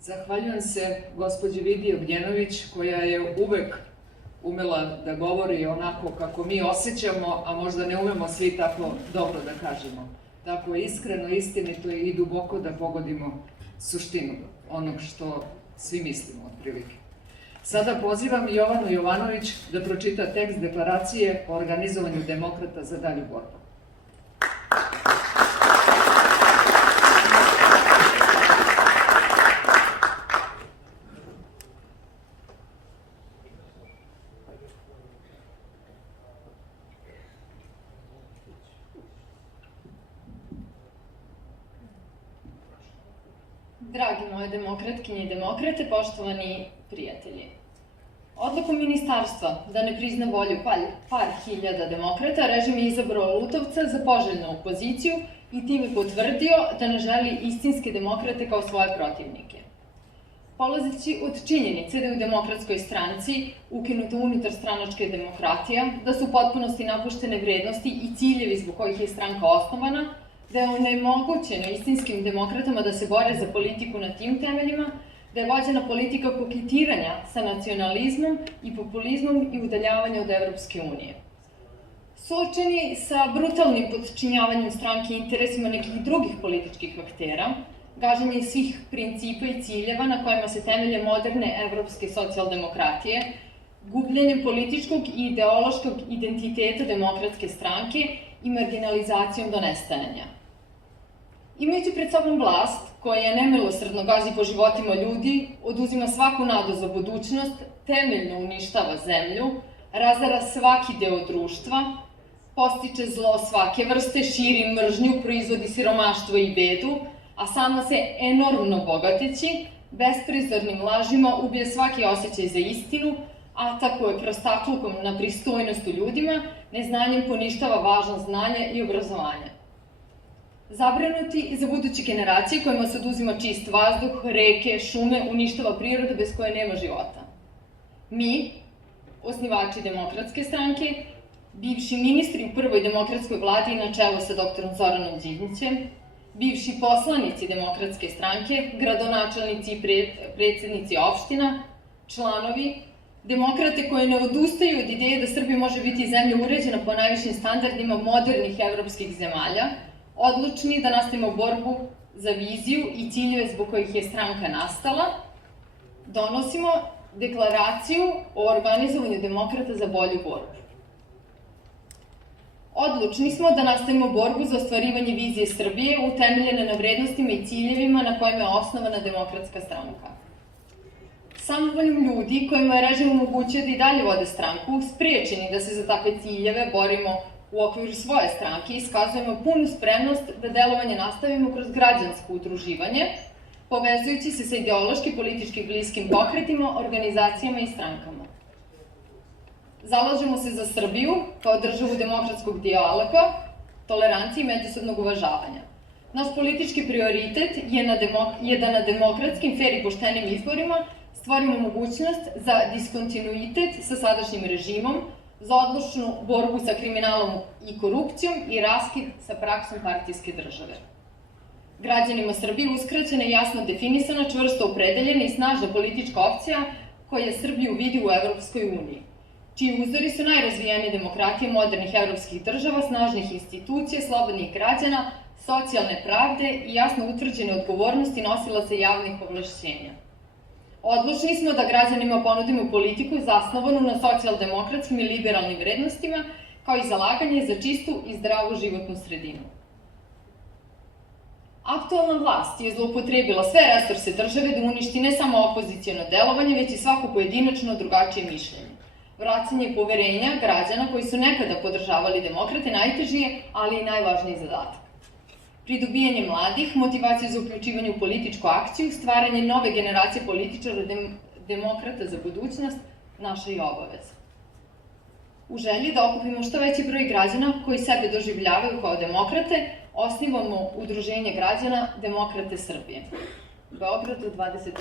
Zahvaljujem se gospođi Vidiji Ognjenović, koja je uvek umela da govori onako kako mi osjećamo, a možda ne umemo svi tako dobro da kažemo. Tako iskreno, istinito i duboko da pogodimo suštinu onog što svi mislimo otprilike. Sada pozivam Jovanu Jovanović da pročita tekst deklaracije o organizovanju demokrata za dalju borbu. Dragi moje demokratkinje i demokrate, poštovani prijatelji. Odlukom ministarstva da ne prizna volju par hiljada demokrata, režim je izabrao Lutovca za poželjnu opoziciju i time potvrdio da ne želi istinske demokrate kao svoje protivnike. Polazeći od činjenice da je u Demokratskoj stranci ukinuta unutarstranačka demokratija, da su u potpunosti napuštene vrednosti i ciljevi zbog kojih je stranka osnovana, da je onemogućeno istinskim demokratama da se bore za politiku na tim temeljima, da je vođena politika koketiranja sa nacionalizmom i populizmom i udaljavanja od Evropske unije. Suočeni sa brutalnim podčinjavanjem stranke interesima nekih drugih političkih aktera, gaženje svih principa i ciljeva na kojima se temelje moderne evropske socijaldemokratije, gubljenjem političkog i ideološkog identiteta demokratske stranke i marginalizacijom do nestajanja. Imajući pred sobom vlast koja nemilosrdno gazi po životima ljudi, oduzima svaku nadu za budućnost, temeljno uništava zemlju, razara svaki deo društva, podstiče zlo svake vrste, širi mržnju, proizvodi siromaštvo i bedu, a sama se enormno bogateći, besprizornim lažima ubije svaki osjećaj za istinu, atakuje prostaklukom na pristojnost u ljudima, neznanjem poništava važnost znanja i obrazovanja. Zabrinuti za buduće generacije kojima se oduzima čist vazduh, reke, šume, uništava priroda bez koje nema života. Mi, osnivači Demokratske stranke, bivši ministri u prvoj demokratskoj vladi na čelu sa doktorom Zoranom Đinđićem, bivši poslanici Demokratske stranke, gradonačelnici i predsednici opština, članovi, demokrate koji ne odustaju od ideje da Srbija može biti zemlja uređena po najvišim standardima modernih evropskih zemalja, odlučni da nastavimo borbu za viziju i ciljeve zbog kojih je stranka nastala, donosimo deklaraciju o organizovanju demokrata za bolju borbu. Odlučni smo da nastavimo borbu za ostvarivanje vizije Srbije utemeljene na vrednostima i ciljevima na kojima je osnovana Demokratska stranka. Samovoljnim ljudi kojima je režim omogućio da i dalje vode stranku, spriječeni da se za takve ciljeve borimo u okviru svoje stranke, iskazujemo punu spremnost da delovanje nastavimo kroz građansko udruživanje, povezujući se sa ideološki politički bliskim pokretima, organizacijama i strankama. Zalažemo se za Srbiju kao državu demokratskog dijaloga, tolerancije i međusobnog uvažavanja. Naš politički prioritet je da na demokratskim, fer i poštenim izborima stvorimo mogućnost za diskontinuitet sa sadašnjim režimom, za odlučnu borbu sa kriminalom i korupcijom i raskid sa praksom partijske države. Građanima Srbije uskraćena je jasno definisana, čvrsto opredeljena i snažna politička opcija koja Srbiju vidi u Evropskoj uniji, čiji uzori su najrazvijenije demokratije modernih evropskih država, snažnih institucija, slobodnih građana, socijalne pravde i jasno utvrđene odgovornosti nosilaca javnih ovlašćenja. Odlučni smo da građanima ponudimo politiku zasnovanu na socijaldemokratskim i liberalnim vrednostima, kao i zalaganje za čistu i zdravu životnu sredinu. Aktualna vlast je zloupotrebila sve resurse države da uništi ne samo opozicijono delovanje, već i svako pojedinačno drugačije mišljenje. Vracanje poverenja građana koji su nekada podržavali demokrate najteži je, ali i najvažniji zadatak. Pridobijanje mladih, motivaciju za uključivanje u političku akciju, stvaranje nove generacije političara demokrata za budućnost, naša je obaveza. U želji da okupimo što veći broj građana koji sebe doživljavaju kao demokrate, osnivamo Udruženje građana Demokrate Srbije. Beograd, 28.